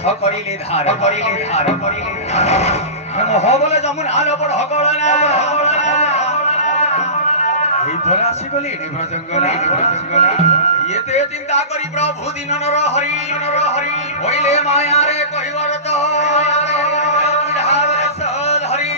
সকরিলে ধার হবলে যেমন আলো বড় হগল না এই ধরে আসি গলি ব্রজঙ্গনা ইয়েতে চিন্তা করি প্রভু দিন নর হরি হইলে মায়ারে কহিবার তো হরি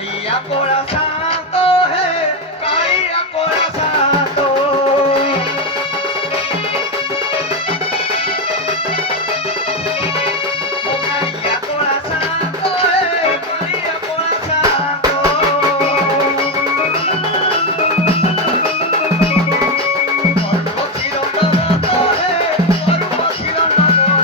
कालिया कोड़ा सांतो है कालिया कोड़ा सांतो कालिया कोड़ा सांतो है कालिया कोड़ा सांतो और चिरंदवतो है और चिरंदवतो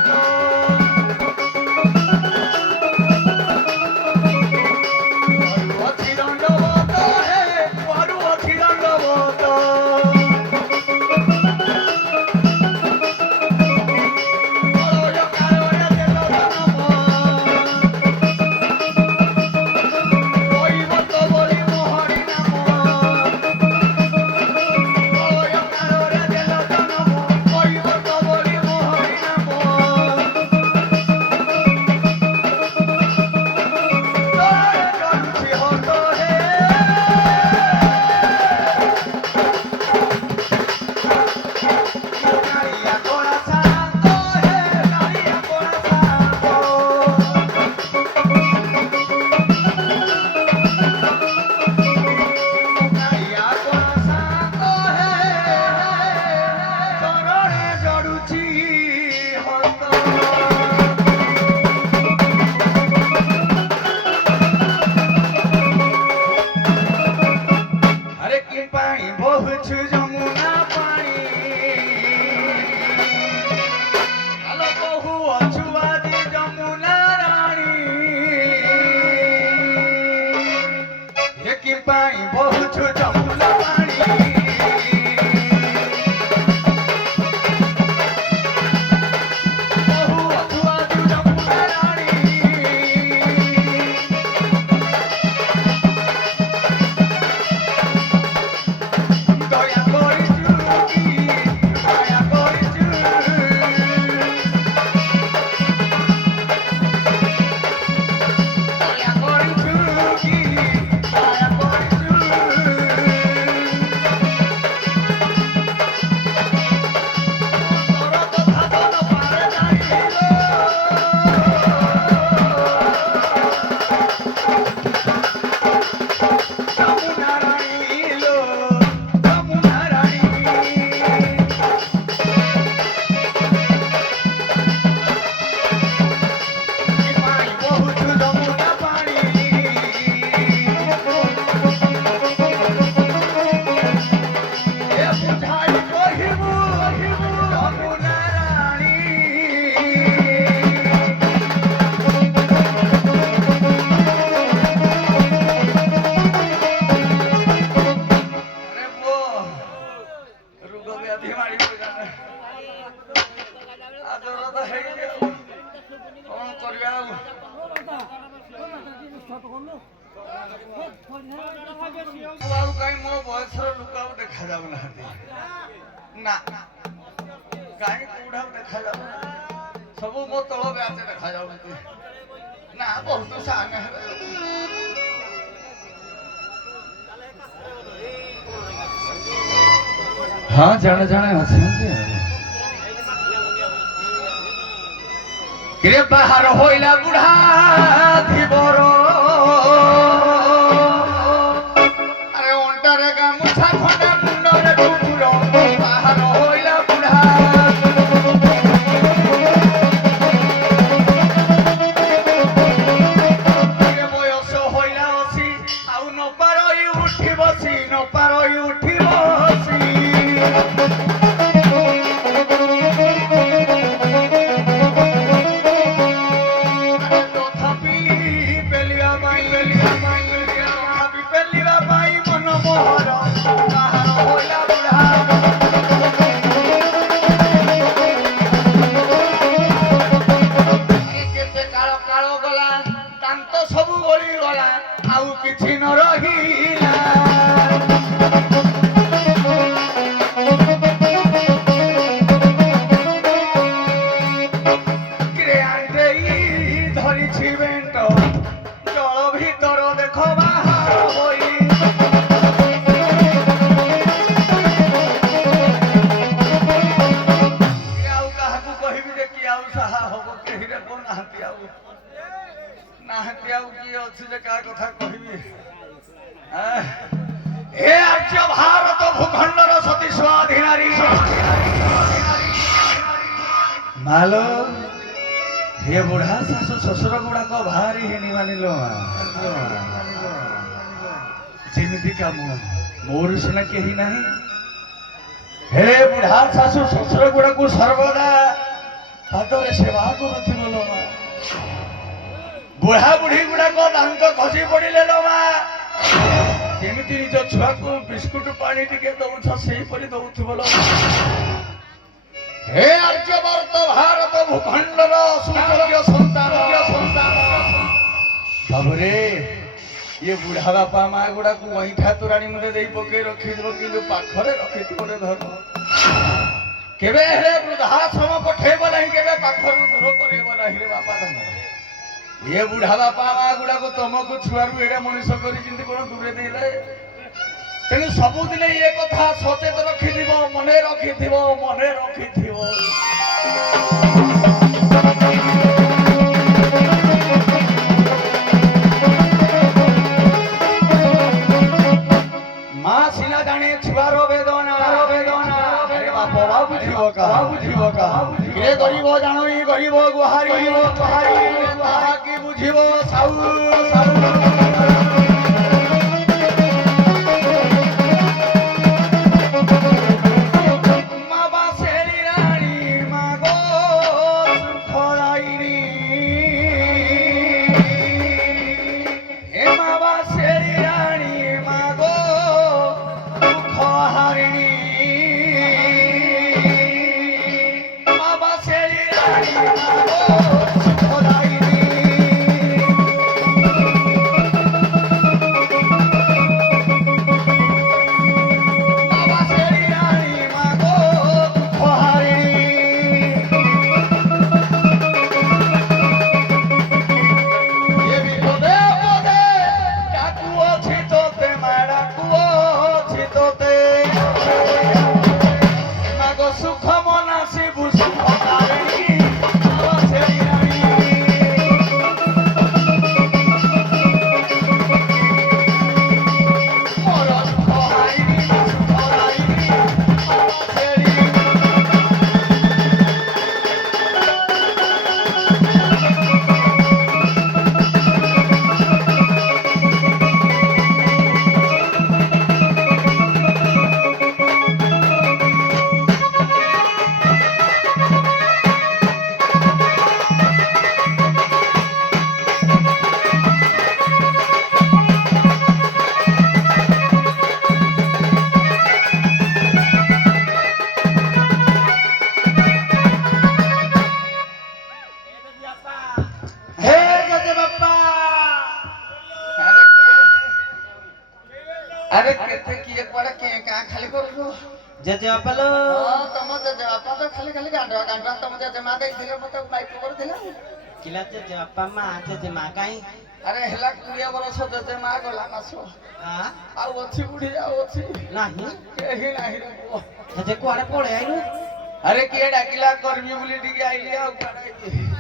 सब मो तल ब्याचे देखा जाऊ ना बहुत सान हाँ जाने जाने किरे बाहर होइला बुढ़ा धीबर अरे ओंटारे गामुछा खंडा मुंडरे डुबुर बाहर होइला बुढ़ा किए अच्छी जे का कथा कहबी हे आर्य भारत भूखंडर सती स्वाधीनारी मालो हे बुढ़ा शाशु शशुर गुड़ाक भारी हेणी मानिलो जेमिति का मोर सिना केही नाही हे बुढ़ा शाशु शशुर गुड़ाक सर्वदा हाथरे सेवा करुथिबो लो मा बुढ़ा बुढ़ी गुड़ाक दांत खसी पड़िले लो मा जेमिति निज छुआ को बिस्कुट पानी टिके दउछ सेही परि दउथिबो लो हे आर्यवर्त भारत भूखंडर सुयोग्य संतान बाबुरे ये बुढ़ा बापा माँ गुड़ा को वही ठातुराणी मुझे दे पके रखी देव कि पाखरे रखी तोरे धर्म केबे हे वृद्धाश्रम पठेब नहीं केबे पाखरु दूर करेब नहीं रे बापा धन ये बुढ़ा बापा माँ गुड़ा को तुमको छुआरू एडा मनीष करी जिंदगी कोन दूरे देले तेणु सबुदिन ये कथा सचेत रखिथिब मने रखिथिब माँ सिना जाने छुआरो वेदना अरे बापा बुझिबो का के गरीब जानो ई गरीब गुहारी की बुझिबो साउ अरे केते किए पड़े के का खाली करलो जेजे बापालो तम जेजे बापा तो खाली खाली गांडा तम जेजे मा दे दिले मते बाइक कर दिले किला जेजे बापा मा जेजे मा काई अरे हेला कुरिया बरस जेजे मा गला नासो हां आ ओछि बुढ़ी आ ओछि नाही केही नाही रे बो जेजे कोआरे पळे आइलु अरे किए डाकिला करबी बोली टिके आइली आ काडा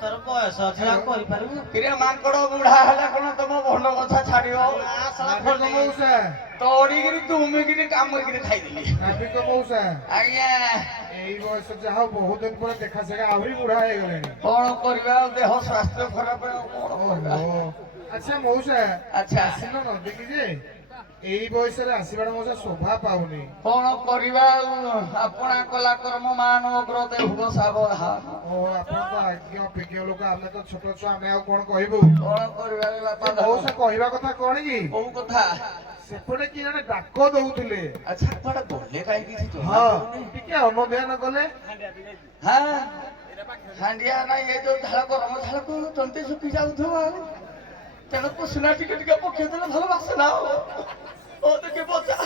तोर बयस अछि आ करि पारबु किरे मांकड़ बुढ़ा हला कोन तम भंड कथा छाडियो ना साला भंड मौसा तोड़ी गिरी तुमी गिरी काम गिरी खाई देली नाबी को मौसा आज्ञा एई बयस जाहा बहुत दिन पर देखा सका आवरी बुढ़ा हे गलेनी कोन करबा देह स्वास्थ्य खराब कोन करबा अच्छा मौसा अच्छा आसिनो न देखि जे एई बयस रे आसीबार मौसा शोभा पाउनी कोन करबा आपना कला कर्म मान अग्रते हुग साबधा ओ आपण तो आज्ञा अपेक्षा लोक आमे तो छोट छ आमे आ कोन कहबो कोन करबा रे बापा मौसा कहबा कथा कोन की को कथा सेपटे कि जने डाक दउथिले अच्छा पड़ा बोले काई किछि तो हां टिके अनुध्यान कले हां हांडिया ना ये जो झाड़ को तंते सुखी जाउथवा तेन को सुना टिके टिके पके देले भलो बासना ओ तो के बचा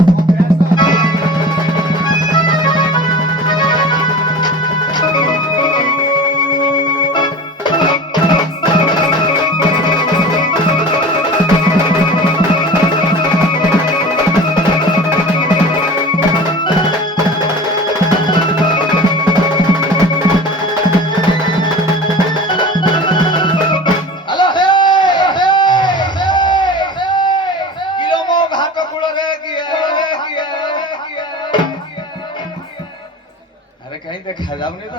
ଯାଉନି ତ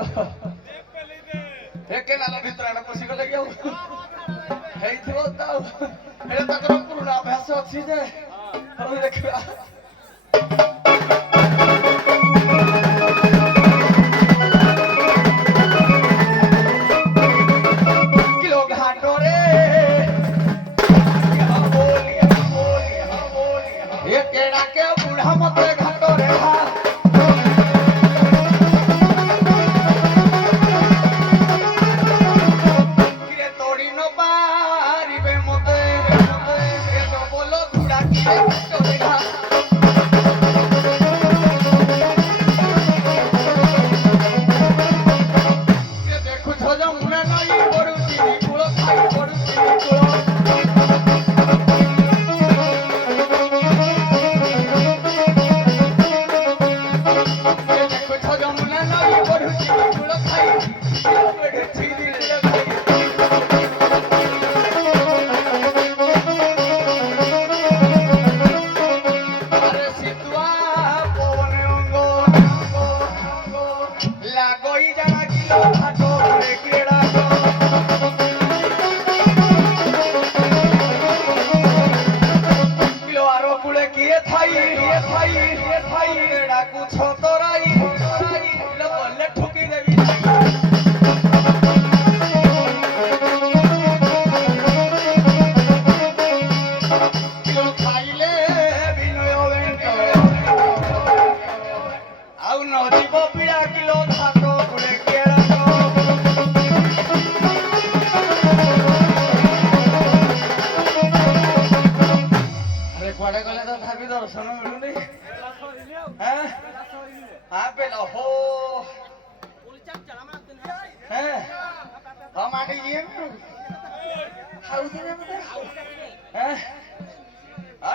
ଏ କେନାଲ ଭିତରେ ଆଡେ ପଶିଗଲେ କି ଆଉ ହେଇଥିବ ତ ଆଉ ଏଇଟା ତାଙ୍କର ପୁରୁଣା ଅଭ୍ୟାସ ଅଛି ଯେ ହଉ ଦେଖିବା କିଲୋ ଘାଟରେ ଏ କେଡା କେ ବୁଢା ମତେ ଘାଟରେ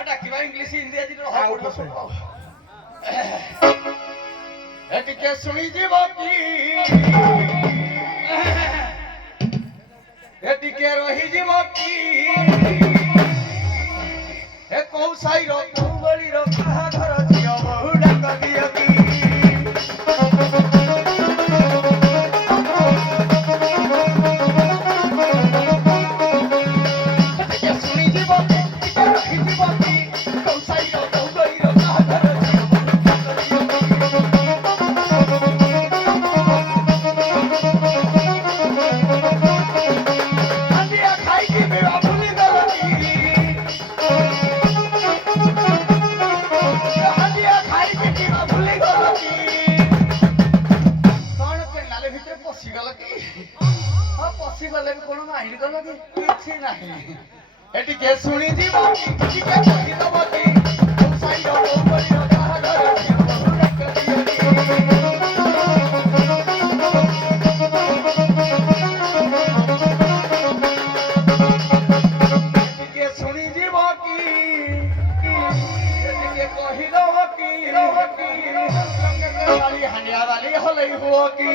ডাকিবা ইংলিশ হিন্দি আজি ଟିକେ ଶୁଣିଯିବ କି ଏ ଟିକେ ରହିଯିବ କି ଏ କୋଉ ସାଇର କୋଉ ଗଳିର କାହା ଘର ଝିଅ ବହୁ ଡାକ ଦିଅ କି ଟିକେ ଶୁଣିଯିବ ଟିକେ କହିଦବ କି ସାଇର କୋଉ ଗଳିର କାହା ଘର ଝିଅ ବହୁ ଡାକ ଦିଅ ଟିକେ ଶୁଣିଯିବ କି ଟିକେ କହିଦବ କି ହାଣ୍ଡିଆ ବାଲି ହଲେଇ ହୁଅ କି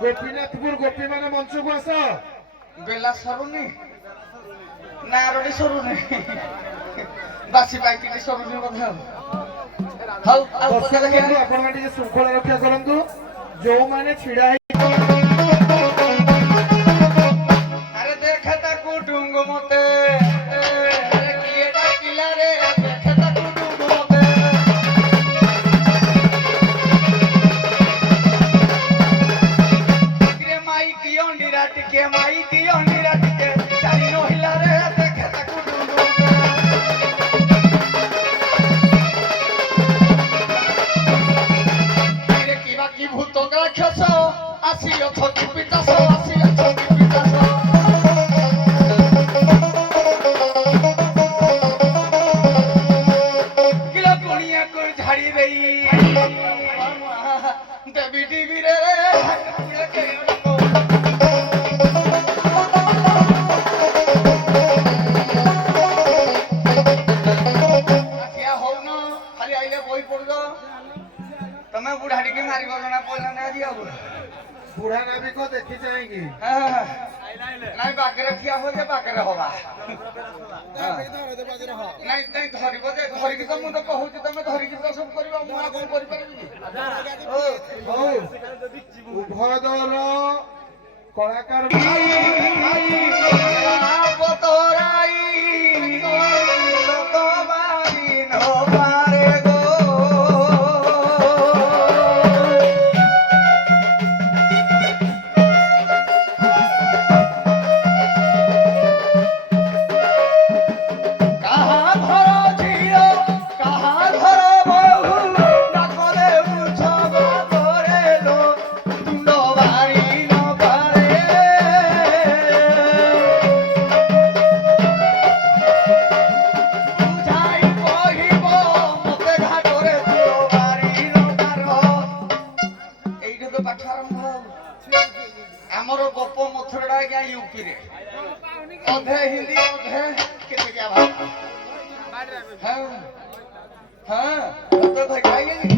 ଗୋପୀନାଥପୁର ଗୋପୀ ମାନେ ମଞ୍ଚକୁ ଆସ ବେଲା ସରୁନି ନାରଡି ସରୁନି ବାସି ପାଇକି ସରୁନି ବୋଧେ ହଉ ଦର୍ଶକ ବନ୍ଧୁ ଆପଣମାନେ ଟିକେ ଶୃଙ୍ଖଳା ରକ୍ଷା କରନ୍ତୁ ଯୋଉମାନେ ଛିଡା ହେଇ ଆରେ ଦେଖେ ତାକୁ ଡୁଙ୍ଗ ମତେ କିଏ ଡାକିଲା ରେ ଦେଖେ ତାକୁ ଡୁଙ୍ଗ ମତେ ମାଇକି ଅଣ୍ଡିରା ଟିକେ ଚାରି ନହିଲା ରେ ଦେଖେ ତାକୁ ଡୁଙ୍ଗ ମତେ କିବା କି ଭୂତ ରାକ୍ଷସ আসি অথকি পিতাস আসি অথকি পিতাস কিলো কোনিয়া কই ঝাড়ি দেই দেবী টিভি রে তুমি বুড়াটিকে মারিব না পড়লা না দিও ବୁଢା ନାବିକ ଦେଖି ଚାହିଁକି ନାଇଁ ବାଗରେ ଠିଆ ହୋ ଯେ ବାଗରେ ହବା ନାଇଁ ନାଇଁ ଧରିବ ଯେ ଧରିକି ତ ମୁଁ ତ କହୁଛି ତମେ ଧରିକି ତ ସବୁ କରିବ ମୁଁ ଆଉ କଣ କରିପାରିବି କି? ହଉ ଉଭୟ ଦଳର କଳାକାର ବତରାଇ ଲୋକବାଣୀ ନ ପାରେ ଗো কাহা ঘর ঝিও কাহা ঘর বহু নাকলে উৎসব করে লো তুণ্ড বাড়ি ন পারে বুঝাই কহিব মতে ঘাটরে তুণ্ড বাড়ি ন পার এইটা তো পাঠ আরম্ভ আমার গপ মথুরটা আজ্ঞা यूपी रे ଅଧେ ହିନ୍ଦୀ ଅଧେ କେତେ क्या ଭାଷା ହଁ ହଁ ତ ଖାଇଗଲି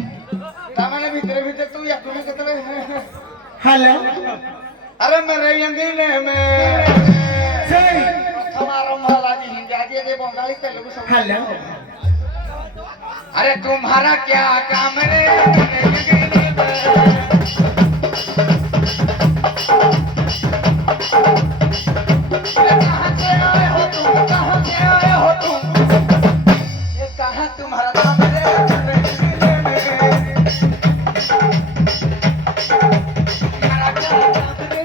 ତାମାନେ ଭିତରେ ଭିତରେ ତୁ ୟାକୁ ବି କେତେବେଳେ ହ୍ୟାଲୋ अरे मेरे अंगने में ସେଇ प्रथम आरंभ होला जी हिंदी आज ये बंगाली तेलुगु सब ହ୍ୟାଲୋ अरे तुम्हारा क्या काम रे मेरे अंगने में कहाँ से आए हो तुम कहाँ से आए हो तुम ये कहाँ तुम्हारा काम रे मेरे अंगने में तुम्हारा क्या काम रे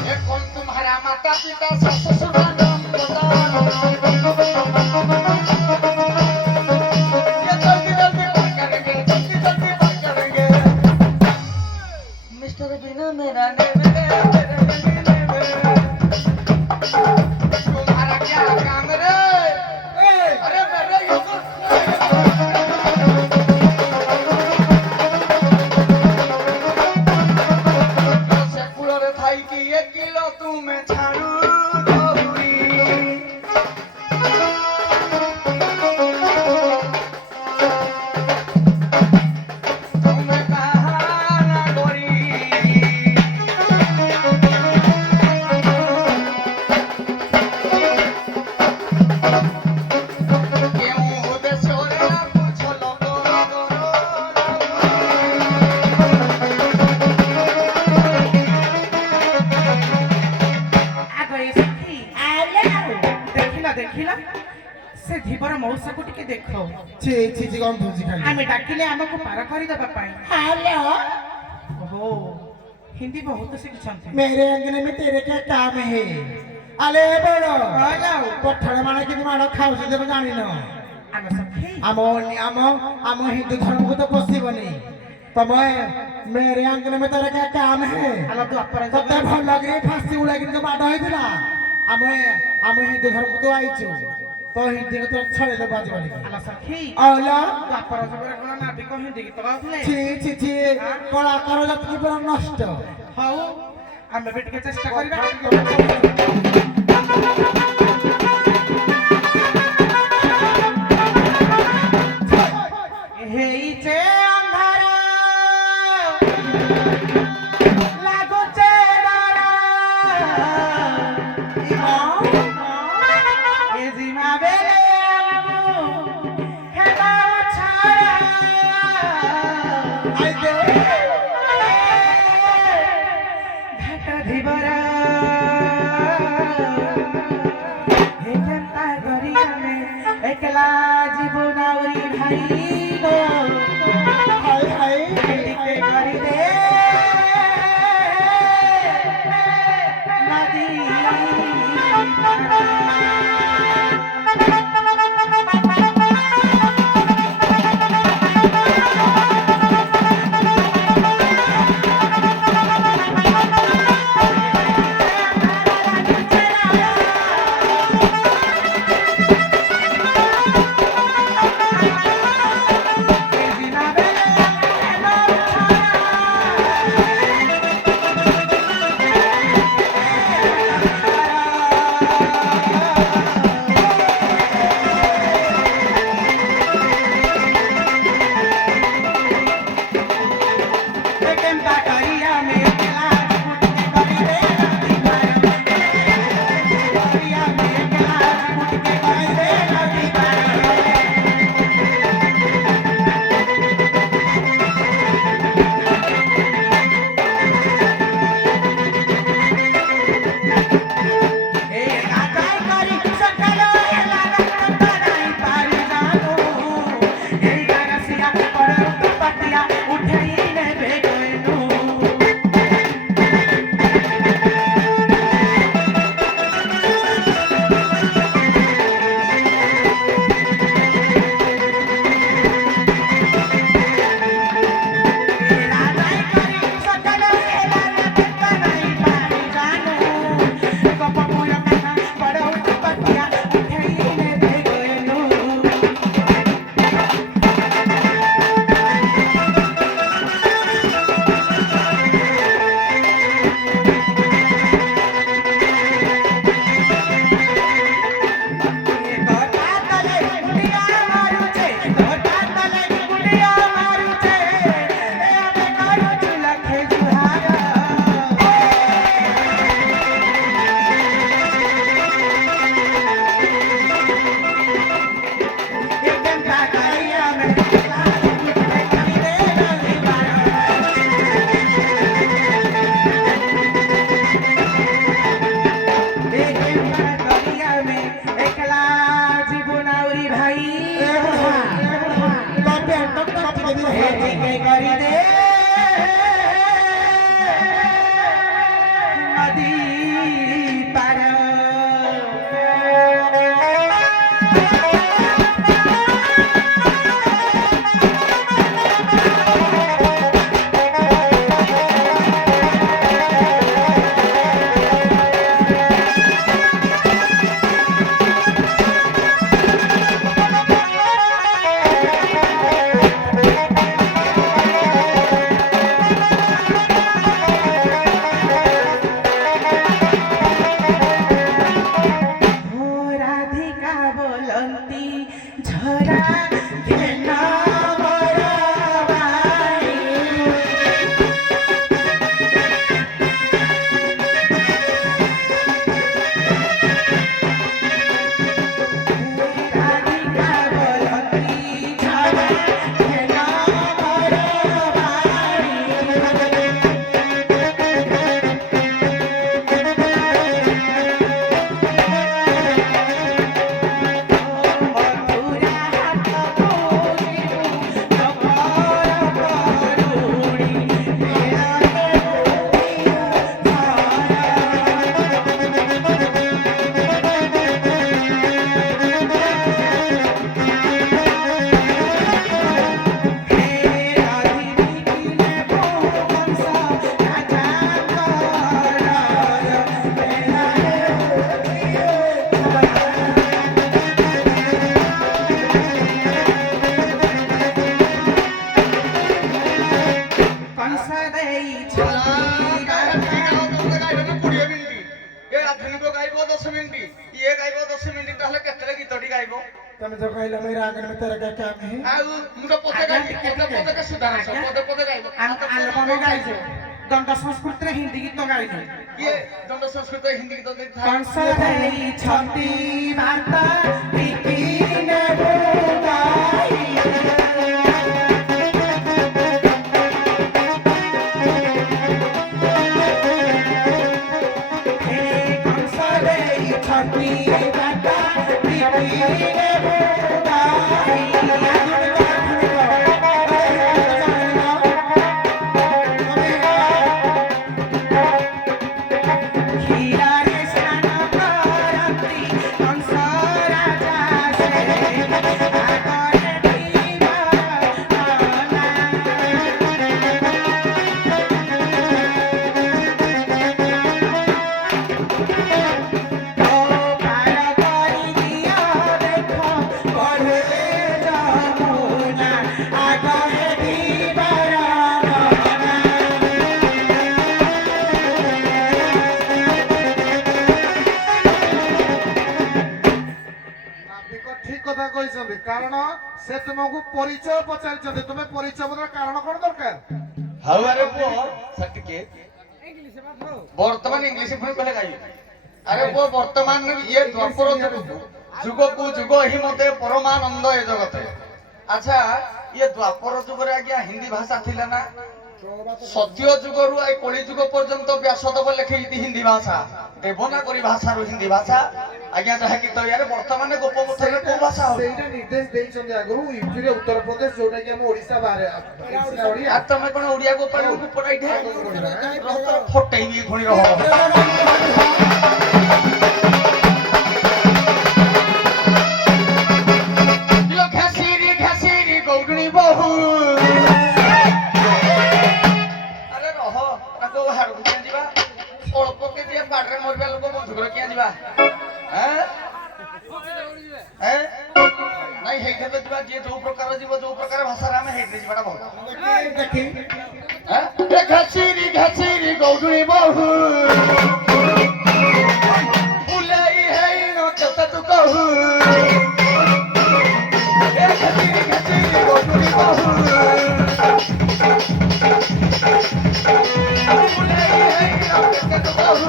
ये कौन तुम्हारा माता पिता सास ससुर का नाम बताओ ये जल्दी जल्दी बात करेंगे जल्दी जल्दी बात करेंगे मिस्टर बिना मेरा नेम है मेरे अंगने में तुम्हारा क्या काम रे अरे मेरे सेकुलर थाई की ये किलो तुम्हें छाड़ू दौड़ी तुम्हें कहाँ ना गोरी क्यों देशोरे कुछ लोगों ଆଗରେ ସାଥୀ ଦେଖିଲା ଦେଖିଲା ସେ ଧୀବର ମଉସାକୁ ଟିକେ ଦେଖ ଚିଛି ଗନ୍ଧୁଛି ଖାଲି ଆମେ ଡାକିଲେ ଆମକୁ ପାର କରିଦେବା ପାଇଁ ହ୍ୟାଲୋ ଓହୋ ହିନ୍ଦୀ ବହୁତ ଶିଖିଛନ୍ତି मेरे अंगने में तेरे क्या काम है अले बड़ो ହ୍ୟାଲୋ ପଠାଣ ମାନେ କିନ୍ତୁ ମାଡ଼ ଖାଉଛି ତେବେ ଜାଣିନ ଆମେ ସଖୀ ଆମ ଆମ ଆମ ହିନ୍ଦୁ ଧର୍ମକୁ ତ ପଶିବନି ତମେ मेरे अंगने में तेरे क्या काम है ଆଲୋ ତୁ ଅପରାଧ ତତେ ଭଲ ଲାଗି ଫାସି ଉଡ଼ାଇକି ଯୋଉ ମାଡ଼ ହେଇଥିଲା ଆମେ ଆମ ହିନ୍ଦୁ ଧର୍ମକୁ ତ ଆଇଛୁ ତ ହିନ୍ଦୀକୁ ତ ଛଡ଼େଇଦେବୁ ଆଜି ବୋଲିକି ଆଲୋ ସଖୀ ଆଉଲା ତୁ ଅପରାଧ ପରେ କଣ ନାବିକ ହିନ୍ଦୀ ଗୀତ ଗାଉଥିଲେ ଛି ଛି ଛି କଳାକାର ଜାତିକି ପୁରା ନଷ୍ଟ ହଉ ଆମେ ବି ଟିକେ ଚେଷ୍ଟା କରିବା ହେଇଛେ ଅନ୍ଧାର ଲାଗୁଛେ ଡର ଏ ଜିମା ବେଲେ ଆମକୁ ହେବା ଛାୟା ଘାଟ ଧୀବର हे केन्ता करी ଆମେ एकला ଯିବୁ ନାଉରୀ ଭାଇ ଗो ହାय ହାय ଟିକେ କରି ଦେ ନଦୀ ତମେ ତ କହିଲ मेरा आंगन में तेरा क्या काम है ଆଲବମ ଗାଇଛୁ ଦଣ୍ଡ ସଂସ୍କୃତିରେ ହିନ୍ଦୀ ଗୀତ ଗାଇଛୁ କଂସ ଦେଇଛନ୍ତି ବାର୍ତ୍ତା ପ୍ରୀତି ନେବୁ ଗାଇ ହେ କଂସ ଦେଇଛନ୍ତି ବାର୍ତ୍ତା ପ୍ରୀତି ନେବୁ ଗାଇ କ୍ଷୀରରେ ସ୍ନାନ କରନ୍ତି କଂସ ରାଜା ସେ ଆଗରେ ଥିବ ଅନା। ଓ ପାର କରିଦିଅ ଦେଖ ବଢ଼େ ଯମୁନା ଆଗରେ ଥିବ ରମନା। ନାବିକ ଠିକ କଥା କହିଛନ୍ତି କାରଣ ସେ ତୁମକୁ ପରିଚୟ ପଚାରିଛନ୍ତି ତୁମେ ପରିଚୟ ବଦଳ କାରଣ କଣ ଦରକାର ହାଉଆରେ ପୁଅ ସଟିକେ ବର୍ତ୍ତମାନ ଇଂଲିଶ ପୁଣି କହିଲେ ଗାଇବେ ଆରେ ପୁଅ ବର୍ତ୍ତମାନ ଇଏ ଦ୍ୱାପର ଯୁଗକୁ ଯୁଗ ହିଁ ମତେ ପରମାନନ୍ଦ ଏ ଜଗତରେ ଆଚ୍ଛା ଇଏ ଦ୍ୱାପର ଯୁଗରେ ଆଜ୍ଞା ହିନ୍ଦୀ ଭାଷା ଥିଲା ନା ସତ୍ୟ ଯୁଗରୁ ଏଇ କଳି ଯୁଗ ପର୍ଯ୍ୟନ୍ତ ବ୍ୟାସଦେବ ଲେଖିଛନ୍ତି ହିନ୍ଦୀ ଭାଷା ଦେବନାଗରୀ ଭାଷାରୁ ହିନ୍ଦୀ ଭାଷା ଆଜ୍ଞା ଯାହାକି ତ ୟାରେ ବର୍ତ୍ତମାନ ଗୋପପୁତ୍ରରେ କୋଉ ଭାଷା ହବ ସେଇଟା ନିର୍ଦ୍ଦେଶ ଦେଇଛନ୍ତି ଆଗରୁ ୟୁପିରେ ଉତ୍ତରପ୍ରଦେଶ ଯୋଉଟା କି ଆମ ଓଡିଶା ବାହାରେ ଓଡିଆ ଆଉ ତମେ କଣ ଓଡିଆ ଗୋପାଳକୁ ପଡାଇଠେ ଫଟେଇବି ପୁଣି ରହ ଘାସିରି ଘାସିରି ଗୌରୁଣୀ ବହୁ ଆରେ ରହ ତାକୁ ହାଡକୁ କିଏ ଯିବା ଅଳ୍ପ କେ ଯିବା ବାଡରେ ମରିବା ଲୋକ ବନ୍ଧୁକର କିଏ ଯିବା ନାଇଁ ହେଇଠେ ତ ଯିବା ଯିଏ ଯୋଉ ପ୍ରକାର ଯିବ ଯୋଉ ପ୍ରକାର ଭାଷାରେ ଆମେ ହେଇଠେ ଯିବାଟା ଭଲ ଦେଖି ଘାସିରି ଘାସିରି ଗୌରୁଣୀ ବହୁ ବୁଲେଇ ହେଇ ନଚତ ତୁ କହୁ ଘାସିରି ଘାସିରି ଗୌରୁଣୀ ବହୁ ବୁଲେଇ ହେଇ ନଚତ ତୁ କହୁ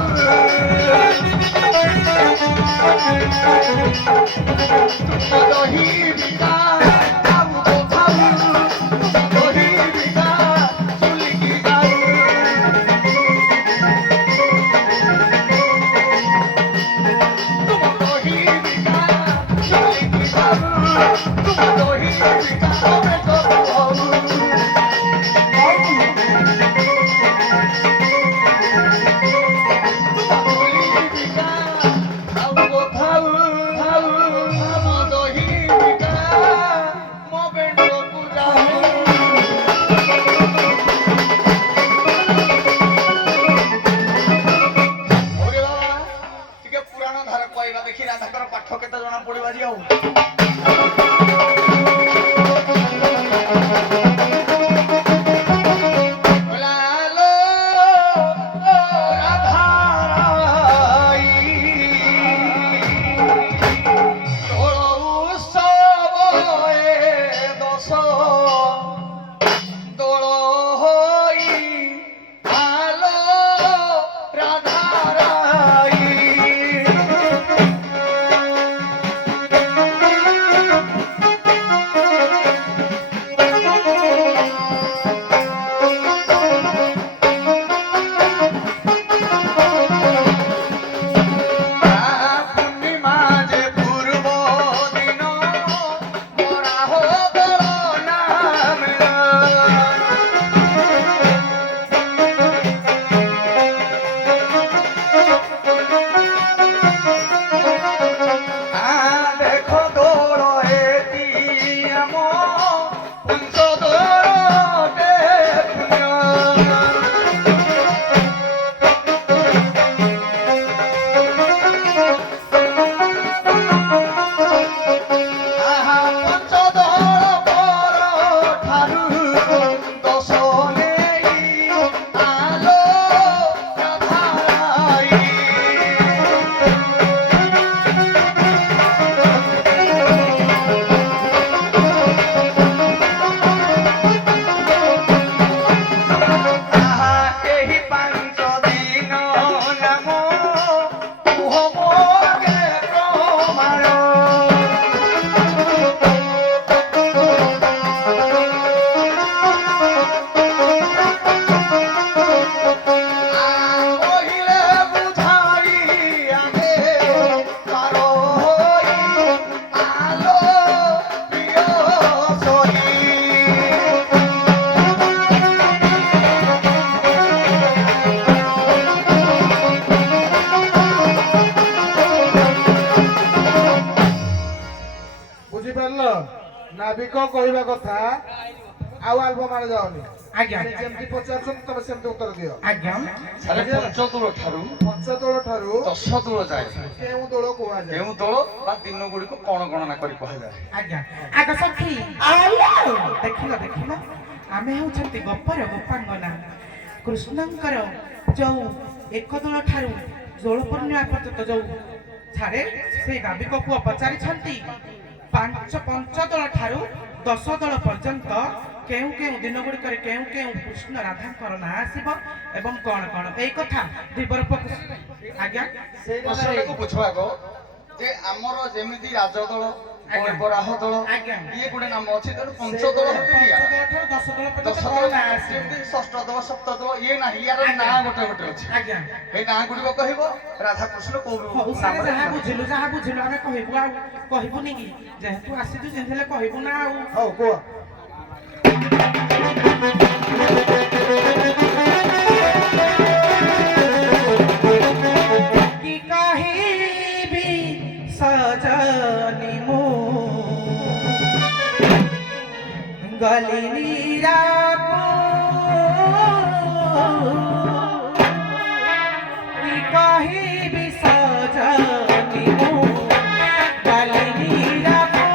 ଦହି ବିକା ଖାଉ ଖାଉ ଦହି ବିକା ଚୁଲିକି ଯାଉ ତୁମ ଦହି ବିକା ଚୁଲିକି ଯାଉ ତୁମ ଦହି ବିକା ତମେ କରୁ ଦେଖି ରାଧାଙ୍କର ପାଠ କେତେ ଜଣା ପଡିବ ଆଜି ଆଉ ନାବିକ କହିବା କଥା ଆଉ ଆଲବମ୍ ଆଡେ ଯାଅନି। ଆଜ୍ଞା ସେ ଯେମିତି ପଚାରୁଛନ୍ତି ତମେ ସେମିତି ଉତ୍ତର ଦିଅ। ଆଜ୍ଞା ସାରେ ପଞ୍ଚଦୋଳ ଠାରୁ ପଞ୍ଚଦୋଳ ଠାରୁ 10 ଦୋଳ ଯାଏ କେଉଁ ଦୋଳ କୁହାଯାଏ? କେଉଁ ଦୋଳ ବା ଦିନ ଗୁଡ଼ିକୁ କଣ ଗଣନା କରି କୁହାଯାଏ? ଆଜ୍ଞା ଆଗ ସଖୀ ଦେଖିଲ ଦେଖିଲ ଆମେ ହେଉଛନ୍ତି ଗୋପର ଗୋପାଙ୍ଗନା କୃଷ୍ଣଙ୍କର ଯୋଉ ଏକଦୋଳ ଠାରୁ ଦୋଳ ପୂର୍ଣ୍ଣିମା ପର୍ଯ୍ୟନ୍ତ ଯୋଉ ଛାଡେ ସେ ଗାବିକ ପୁଅ ପଚାରିଛନ୍ତି ପଞ୍ଚଦୋଳ ଠାରୁ 10 ଦୋଳ ପର୍ଯ୍ୟନ୍ତ କେଉଁ କେଉଁ ଦିନ ଗୁଡ଼ିକରେ କେଉଁ କେଉଁ କୃଷ୍ଣ ରାଧାଙ୍କର ନାଁ ଆସିବ ଏବଂ କଣ କଣ ଏଇ କଥା ଦ୍ୱିପର ଆଜ୍ଞା ପ୍ରଶ୍ନଟାକୁ ବୁଝ ଆଗ ଯେ ଆମର ଯେମିତି ରାଜଦୋଳ ବରାହ ଦୋଳ ଆଜ୍ଞା। ଇଏ ଗୋଟେ ନାମ ଅଛି ତେଣୁ ପଞ୍ଚଦୋଳ ହଉଛି ଇଆର। 10 ଦୋଳ ପର୍ଯ୍ୟନ୍ତ 10 କଣ ଦୋଳ ନାଁ ଆସିବ ଯେମିତି ଷଷ୍ଠ ଦୋଳ ସପ୍ତ ଦୋଳ ଇଏ ନାହିଁ ୟାର ନାଁ ଗୋଟେ ଗୋଟେ ଅଛି। ଆଜ୍ଞା ଏଇ ନାଁ ଗୁଡ଼ିକ କହିବ ରାଧାକୃଷ୍ଣ କୋଉ ହଉ ସାରେ ନାମରେ ଯାହା ବୁଝିଲୁ ଆମେ କହିବୁ ଆଉ କହିବୁନି କି ଯେହେତୁ ଆସିଛୁ ଯେମିତି ହେଲେ କହିବୁ ନା ଆଉ ହଉ କୁହ। କି କହିବି ସଜନି ମୁଁ ଗଲିନି ରାକୁ କି କହିବି ସଜନି ମୁଁ ଗଲିନି ରାକୁ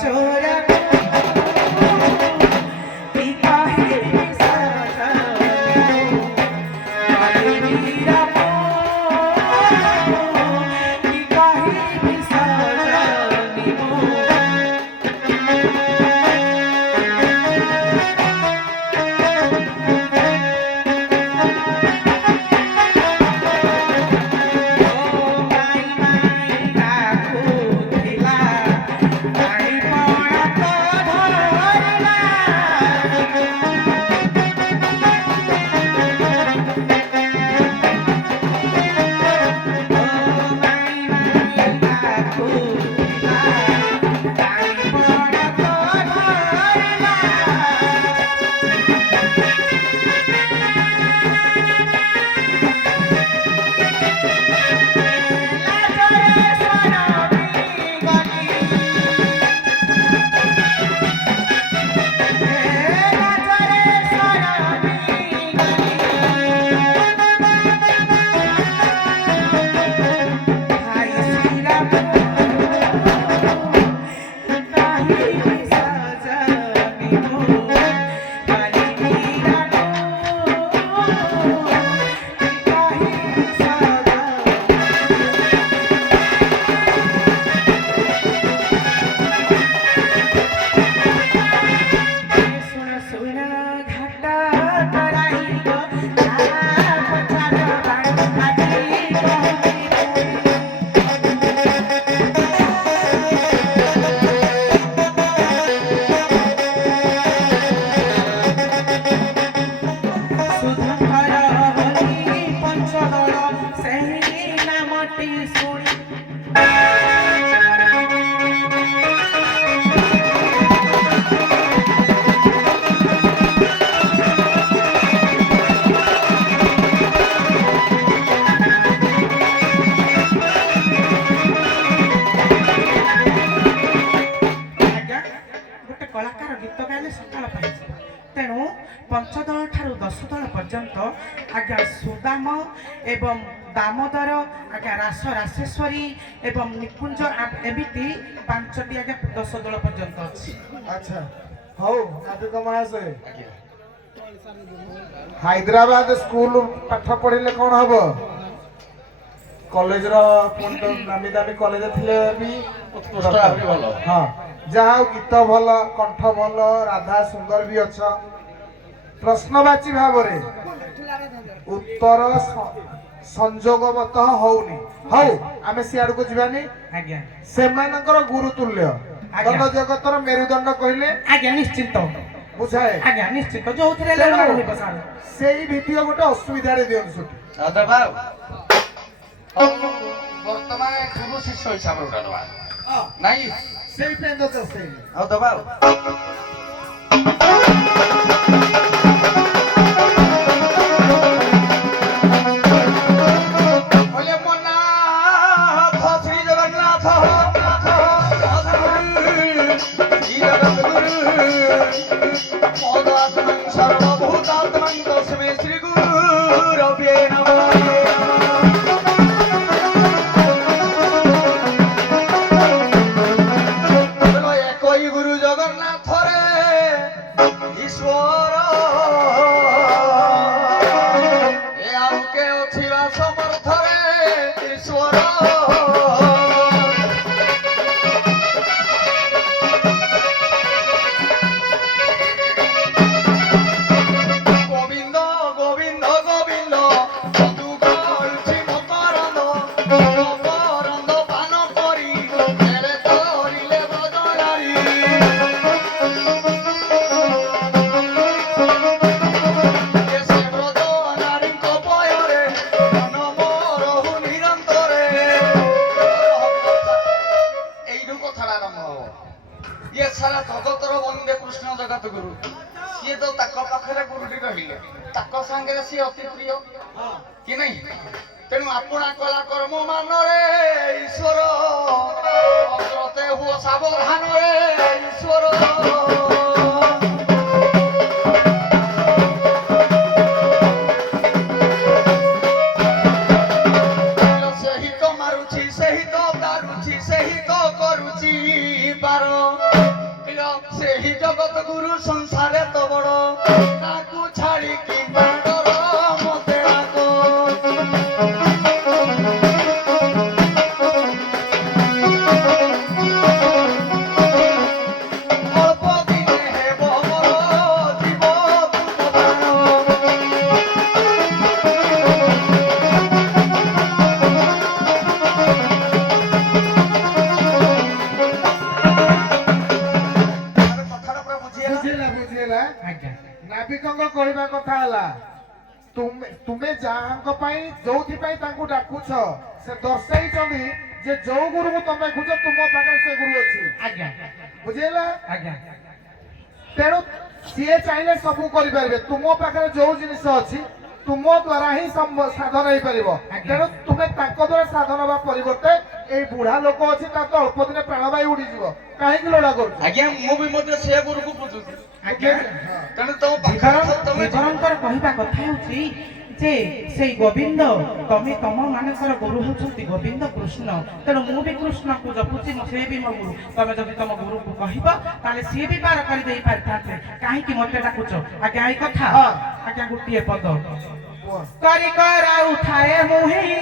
চোরা ପଞ୍ଚଦଳ ଠାରୁ 10 ଦଳ ପର୍ଯ୍ୟନ୍ତ ଆଜ୍ଞା ସୁଦାମ ଏବଂ ଦାମୋଦର ଆଜ୍ଞା ରାସେଶ୍ୱରୀ ଏବଂ ନିକୁଞ୍ଜ ଏମିତି 5ଟି ଆଜ୍ଞା 10 ଦଳ ପର୍ଯ୍ୟନ୍ତ ଅଛି। ଆଚ୍ଛା ହଉ ନାବିକ ମହାଶୟ ହାଇଦ୍ରାବାଦ ସ୍କୁଲ ପାଠ ପଢିଲେ କଣ ହବ? କଲେଜର ନାମୀ ଦାମୀ କଲେଜ ଥିଲେ ବି ଉତ୍କୃଷ୍ଟ ଆହୁରି ଭଲ। ହଁ ଯାହା ହଉ ଗୀତ ଭଲ କଣ୍ଠ ଭଲ ରାଧା ସୁନ୍ଦର ବି ଅଛ। ପ୍ରଶ୍ନବାଚୀ ଭାବରେ ଉତ୍ତର ସଂଯୋଗବତ ହଉନି। ହଉ ଆମେ ସିଆଡକୁ ଯିବାନି। ଆଜ୍ଞା ସେମାନଙ୍କର ଗୁରୁ ତୁଲ୍ୟ ଧନ ଜଗତର ମେରୁଦଣ୍ଡ କହିଲେ ଆଜ୍ଞା ନିଶ୍ଚିନ୍ତ ବୁଝାଏ ଆଜ୍ଞା ନିଶ୍ଚିତ ଯୋଉଥିରେ ହେଲେ ତେଣୁ ରହିବ ସାର୍। ସେଇ ଭିଡ଼ିଓ ଗୋଟେ ଅସୁବିଧାରେ ଦିଅନ୍ତୁ ସେଠି ଆଉ ଦେବା ଆଉ ବର୍ତ୍ତମାନ ଗୁରୁ ଶିଷ୍ୟ ହିସାବରେ ଗୋଟେ ଦେବା ନାଇଁ ସେଇ ପାଇଁ ତ ସେଇ ଆଉ ଦେବା ଆଉ ବୋଲେ ମୋ ନାଥ ଶ୍ରୀ ଜଗନ୍ନାଥ ଶ୍ରୀ ଜଗଦ୍ଗୁରୁ ପଦାତ୍ମଂ ସର୍ବଭୂତାତ୍ମଂ ତସ୍ମୈ ଶ୍ରୀ ଗୁରବେ ନମଃ। একই গুরু জগন্নাথ রে ঈশ্বর এ ଆଉ କେ ଅଛି ବା ସମର୍ଥ ରେ ଈଶ୍ୱର ଗୋବିନ୍ଦ ଗୋବିନ୍ଦ ଗୋବିନ୍ଦ ବଧୁ କରୁଛି ମକରନ୍ଦ ମକରନ୍ଦ ପାନ କରି ଏରେ ଧରିଲେ ବଦନାରୀ ଏ ସେ ବ୍ରଜ ନାରୀଙ୍କ ପୟରେ ମନ ମୋରହୁ ନିରନ୍ତରେ ଏଇଠୁ କଥାଟା ଆରମ୍ଭ ହବ ଇଏ ସାରା ଜଗତର ବନ୍ଦେ କୃଷ୍ଣ ଜଗତ ଗୁରୁ ସିଏ ତ ତାଙ୍କ ପାଖରେ ଗୁରୁଟି ରହିଲେ ତାଙ୍କ ସାଙ୍ଗରେ ସିଏ ଅତି ପ୍ରିୟ କି ନାହିଁ ତେଣୁ ଆପଣା କଲା କର୍ମ ମାନରେ ଈଶ୍ୱର ଅଗ୍ରତେ ହୁଅ ସାବଧାନରେ ଈଶ୍ୱର ସେହି ତ ମାରୁଛି ସେହି ତ ଦାରୁଛି ସେହି ତ କରୁଛି ପାର ସେହି ଜଗତ ଗୁରୁ ସଂସାରେ ତ ବଡ଼ ତାକୁ ଛାଡ଼ିକି ବାଡ଼ର ମତେ ଡାକ ଅଳ୍ପ ଦିନେ ହେବ ମୋର ଜୀବ ପ୍ରାଣ କଥାଟା ପୁରା ବୁଝିହେଲା ବୁଝିଲା ଆଜ୍ଞା ନାବିକଙ୍କ କହିବା କଥା ହେଲା ତୁମେ ଯାହାଙ୍କ ପାଇଁ ଯୋଉଥିପାଇଁ ତାଙ୍କୁ ଡାକୁଛ ସେ ଦର୍ଶାଇଛନ୍ତି ଯେ ଯୋଉ ଗୁରୁକୁ ତମେ ଖୋଜ ତୁମ ପାଖରେ ସେ ଗୁରୁ ଅଛି ଆଜ୍ଞା ବୁଝିଲା ଆଜ୍ଞା ତେଣୁ ସିଏ ଚାହିଁଲେ ସବୁ କରିପାରିବେ ତୁମ ପାଖରେ ଯୋଉ ଜିନିଷ ଅଛି ତୁମ ଦ୍ୱାରା ହିଁ ସାଧନ ହେଇପାରିବ ଆଜ୍ଞା। ତେଣୁ ତୁମେ ତାଙ୍କ ଦ୍ୱାରା ସାଧନ ହେବା ପରିବର୍ତ୍ତେ ଏଇ ବୁଢା ଲୋକ ଅଛି ତାର ତ ଅଳ୍ପ ଦିନେ ପ୍ରାଣବାୟୁ ଉଡିଯିବ କାହିଁକି ଲୋଡା କରୁଛ ଆଜ୍ଞା ମୁଁ ବି ମଧ୍ୟ ସେ ଗୁରୁକୁ ବୁଝୁଛି ଆଜ୍ଞା ତେଣୁ ତମ ପାଖରେ ତମେ ବିବରଙ୍କର କହିବା କଥା ହେଉଛି ଯେ ସେଇ ଗୋବିନ୍ଦ ତମ ମାନଙ୍କର ଗୁରୁ ହେଉଛନ୍ତି ଗୋବିନ୍ଦ କୃଷ୍ଣ ତେଣୁ ମୁଁ ବି କୃଷ୍ଣକୁ ଜପୁଛି ସେ ବି ମୋ ଗୁରୁ ତମେ ଯଦି ତମ ଗୁରୁକୁ କହିବ ତାହେଲେ ସିଏ ବି ପାର କରିଦେଇ ପାରିଥାନ୍ତେ କାହିଁକି ମତେ ଡାକୁଛ ଆଜ୍ଞା ଏଇ କଥା ଆଜ୍ଞା ଗୋଟିଏ ପଦ କରି କରାଉଥାଏ ମୁହିଁ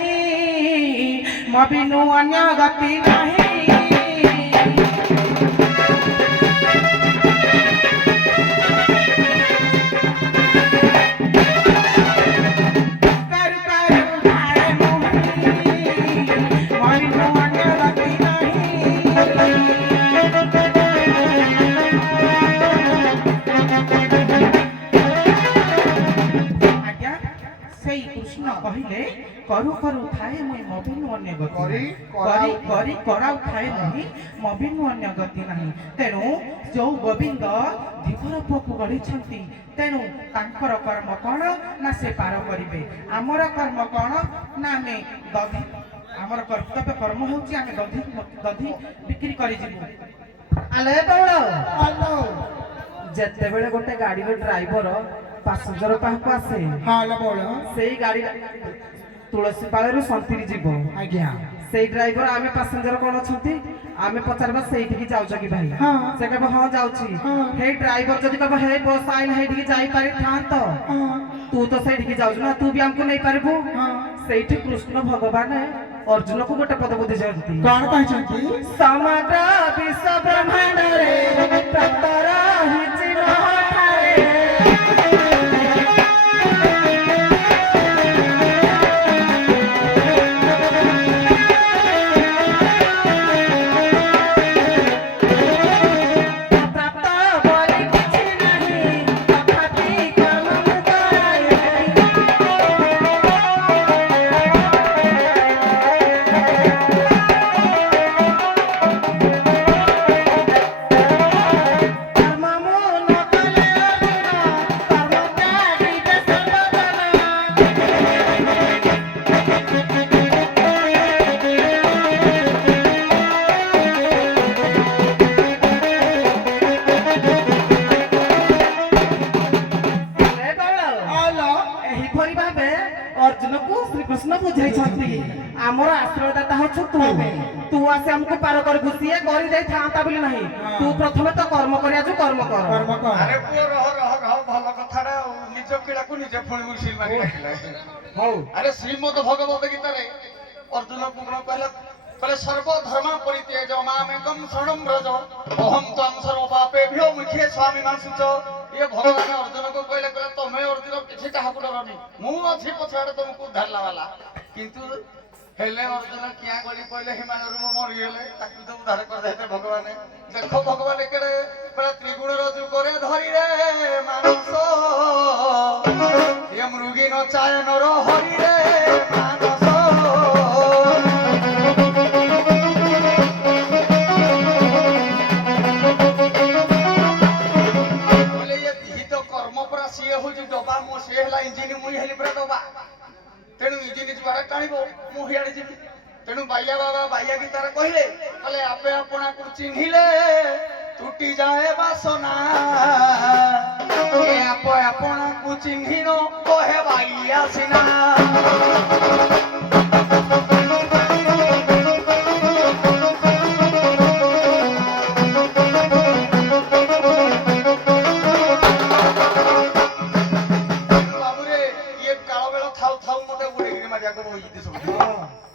ମବିନୁ ଅନ୍ୟ ଗତି ନାହିଁ କହିଲେ କରୁ କରୁ ଥାଏ ମୁଇଁ ମବିନୁ ଅନ୍ୟ ଗତି କରି କରାଉଥାଏ ମୁହିଁ ମବିନୁ ଅନ୍ୟ ଗତି ନାହିଁ ତେଣୁ ଯୋଉ ଗୋବିନ୍ଦ ଧୀବର ପୁଅକୁ ଗଢ଼ିଛନ୍ତି ତେଣୁ ତାଙ୍କର କର୍ମ କଣ ନା ସେ ପାର କରିବେ ଆମର କର୍ମ କଣ ନା ଆମେ ଦଧି ଆମର କର୍ତ୍ତବ୍ୟ କର୍ମ ହେଉଛି ଆମେ ଦଧି ବିକ୍ରି କରିଯିବୁ ଆଲେ ବଉଳ ଯେତେବେଳେ ଗୋଟେ ଗାଡିର ଡ୍ରାଇଭର ପାସେଞ୍ଜର ପାଖକୁ ଆସେ ସେଇ ଗାଡି ତୁଳସୀ ପାଳରୁ ସନ୍ତିରି ଯିବ ଆଜ୍ଞା ସେଇ ଡ୍ରାଇଭର ଆମେ ପାସେଞ୍ଜର କଣ ଅଛନ୍ତି ଆମେ ପଚାରିବା ସେଇଠିକି ଯାଉଛ କି ଭାଇ ସେ କହିବ ହଁ ଯାଉଛି ହେଇ ଡ୍ରାଇଭର ଯଦି କହିବ ହେଇ ବସ୍ ଆଇନ ହେଇଠିକି ଯାଇପାରିଥାନ୍ତ ତୁ ତ ସେଇଠିକି ଯାଉଛୁ ନା ତୁ ବି ଆମକୁ ନେଇପାରିବୁ ସେଇଠି କୃଷ୍ଣ ଭଗବାନ ଅର୍ଜୁନକୁ ଗୋଟେ ପଦ ବୁଝିଛନ୍ତି କଣ କହିଛନ୍ତି ସମଗ୍ର ବିଶ୍ୱ ବ୍ରହ୍ମାଣ୍ଡରେ ତତର ହିଛି ମହଠାରେ ପ୍ରାପ୍ତ ବଳି କିଛି ନାହିଁ ଆଶ୍ରୟଦାତା ହଉଛୁ ତୁ ଆସି ଆମକୁ ପାର କରିବୁ ସିଏ କରି ଦେଇଥାନ୍ତା ବୋଲି ନାହିଁ ତୁ ପ୍ରଥମେ ତ କର୍ମ କରି ଆଛୁ କର୍ମ କର ଆରେ ପୁଅ ରହ ଭଲ କଥାଟା ଆଉ ନିଜ କିଳାକୁ ନିଜେ ପୁଣି ମୁସିଲ ମାରି ରଖିଲା ହଉ ଆରେ ଶ୍ରୀମଦ ଭଗବତ ଗୀତାରେ ଅର୍ଜୁନ କଣ କହିଲା କହିଲେ ସର୍ବ ଧର୍ମ ପରିତ୍ୟଜ ମାମେକଂ ଶରଣଂ ବ୍ରଜ ଅହଂ ତ୍ୱାଂ ସର୍ବ ପାପେଭ୍ୟୋ ମୁଖ୍ୟେ ସ୍ୱାମୀ ମାସୁଚ ଇଏ ଭଗବାନ ଅର୍ଜୁନକୁ କହିଲେ ତମେ ଅର୍ଜୁନ କିଛି କାହାକୁ ଡରନି ମୁଁ ଅଛି ପଛଆଡେ ତମକୁ ଉଦ୍ଧାର ବାଲା କିନ୍ତୁ ହେଲେ ଅର୍ଜୁନ କିଆ ଗଳି ପଇଲେ ହିମାଳୟରୁ ମୁଁ ମରିଗଲେ ତାକୁ ତ ଉଦ୍ଧାର କରିଦେଇଥିଲେ ଭଗବାନ ଦେଖ ଭଗବାନ କେଡେ ପୁରା ତ୍ରିଗୁଣର ଯୁଗରେ ଧରିରେ ମାନସ ଏ ମୃଗୀ ନଚାଏ ନର ହରିରେ ମାନସ ସିଏ ହଉଛି ଡବା ମୋ ସିଏ ହେଲା ଇଞ୍ଜିନ ମୁଇଁ ହେଲି ପୁରା ଡବା ତେଣୁ ଇଞ୍ଜିନ ଯୁଆଡେ ଟାଣିବ ମୁଁ ହିଆଡେ ଯିବି ତେଣୁ ବାଇଆ ବାବା ବାଇଆ ଗୀତାରେ କହିଲେ ଆପେ ଆପଣାକୁ ଚିହ୍ନିଲେ ତୁଟି ଯାଏ ବାସନା ଆପେ ଆପଣାକୁ ଚିହ୍ନିନ କହେ ବାଇଆ ସିନା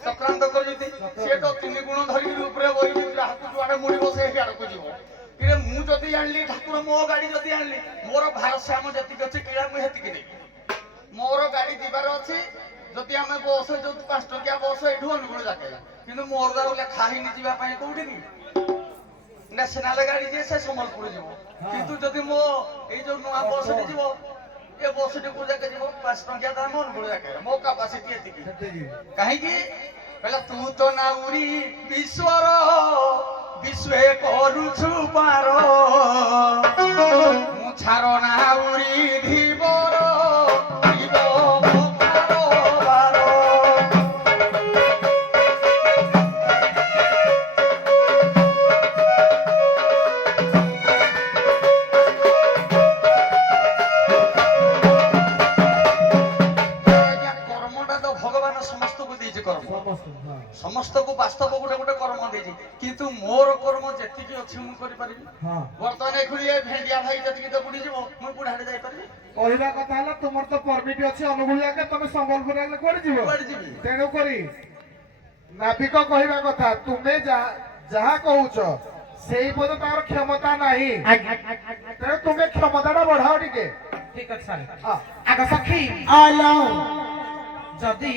ଚକ୍ରାନ୍ତ କରି ସିଏ ତ 3 ଗୁଣ ଧରିକି ଉପରେ ବହି ହାତ ଯୁଆଡେ ମୁଡିବ ସେ ଆଡକୁ ଯିବ ଇରେ ମୁଁ ଯଦି ଆଣିଲି ଠାକୁର ମୋ ଗାଡି ଯଦି ଆଣିଲି ମୋର ଭାରସାମ୍ୟ ଯେତିକି ଅଛି କିଳା ମୁଁ ସେତିକି ନେବି ମୋର ଗାଡି ଯିବାର ଅଛି ଯଦି ଆମେ ବସ ଯଦି 5 ଟଙ୍କିଆ ବସ ଏଠୁ ଅନୁଗୁଳ ଯାକେ କିନ୍ତୁ ମୋର ଗାଡି ଲେଖା ହେଇନି ଯିବା ପାଇଁ କୋଉଠିକି ନ୍ୟାସନାଲ ଗାଡି ଯିଏ ସେ ସମ୍ବଲପୁର ଯିବ କିନ୍ତୁ ଯଦି ମୋ ଏଇ ଯୋଉ ନୂଆ ବସଟି ଯିବ ଏ ବସଟି କୋଉ ଯାକେ ଯିବ 5 ଟଙ୍କିଆ ଦାମ ଅନୁଗୁଳ ଯାକେ ମୋ କାପାସିଟି ଏତିକି କାହିଁକି କହିଲା ତୁ ତ ନାଉରି ବିଶ୍ୱର ବିଶ୍ୱେ କରୁଛୁ ପାର ମୁଁ ଛାର ନାଉରି ଧୀବର ଧୀବ ସମସ୍ତଙ୍କୁ ବାସ୍ତବ ଗୋଟେ ଗୋଟେ କର୍ମ ଦେଇଛି କିନ୍ତୁ ମୋର କର୍ମ ଯେତିକି ଅଛି ମୁଁ କରିପାରିବି ବର୍ତ୍ତମାନ ଏଖୁଣି ଏ ଭେଣ୍ଡିଆ ଭାଇ ଯେତିକି ତ ବୁଡିଯିବ ମୁଁ ବୁଢାଡେ ଯାଇପାରିବି କହିବା କଥା ହେଲା ତୁମର ତ ପରମିଟ ଅଛି ଅନୁଗୁଳ ଯାକେ ତମେ ସମ୍ବଲପୁର ହେଲେ କୁଆଡେ ଯିବ ତେଣୁ କରି ନାବିକ କହିବା କଥା ତୁମେ ଯାହା କହୁଛ ସେଇ ପଦ ତାର କ୍ଷମତା ନାହିଁ ତେଣୁ ତୁମେ କ୍ଷମତାଟା ବଢାଅ ଟିକେ ଠିକ ଅଛି ସାର୍ ଆଗ ସଖୀ ଯଦି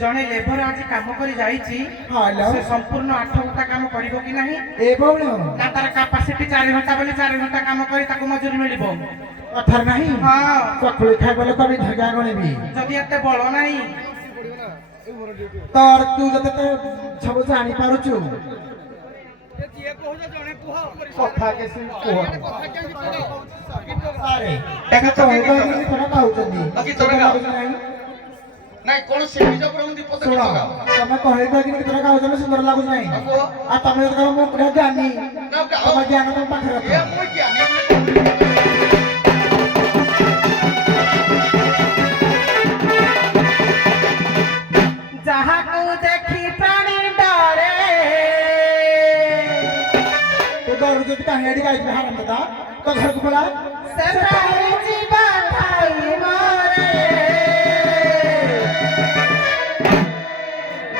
ଜଣେ ଲେବର ଆଜି କାମ କରି ଯାଇଛି ସେ ସମ୍ପୂର୍ଣ୍ଣ 8 ଘଣ୍ଟା କାମ କରିବ କି ନାହିଁ ନା ତାର କାପାସିଟି 4 ଘଣ୍ଟା ବୋଲି 4 ଘଣ୍ଟା କାମ କରି ତାକୁ ମଜୁରୀ ମିଳିବ କଥାରେ ନାହିଁ ଚକୁଳି ଖାଇଗଲେ କବି ଧଗା ଗଣିବି ଯଦି ଏତେ ବଳ ନାହିଁ ତୋର ତୁ ଯଦି ସବୁ ଜାଣି ପାରୁଛୁ କଥା କେସି କୁହ ଆରେ ଦେଖ ତ ଥୋଡ଼ା କହୁଛନ୍ତି ନାଇଁ କଣ ସେ ନିଜ ପ୍ରଭୁ ଦୀପକ ଲଗାଅ ତମେ କହିବା କି କେତେ ଗାଉଛନ୍ତି ସୁନ୍ଦର ଲାଗୁଛି ନାହିଁ ଆଉ ତମେ ଯଦି କହିବ ମୁଁ ପୁରା ଜ୍ଞାନୀ ତମ ଜ୍ଞାନ ତମ ପାଖରେ ଅଛି ମୁଁ ଜ୍ଞାନୀ ଯାହାକୁ ଦେଖି ପ୍ରାଣୀ ଡରେ ତୁ ଡରୁ ଯଦି କାହିଁ ଏଠି ଗାଇଛି ହାରାମ ଦାଦା ତ ଘରକୁ ପଳା ସେ ପ୍ରାଣୀ ଯିବା ଖାଇ ମରେ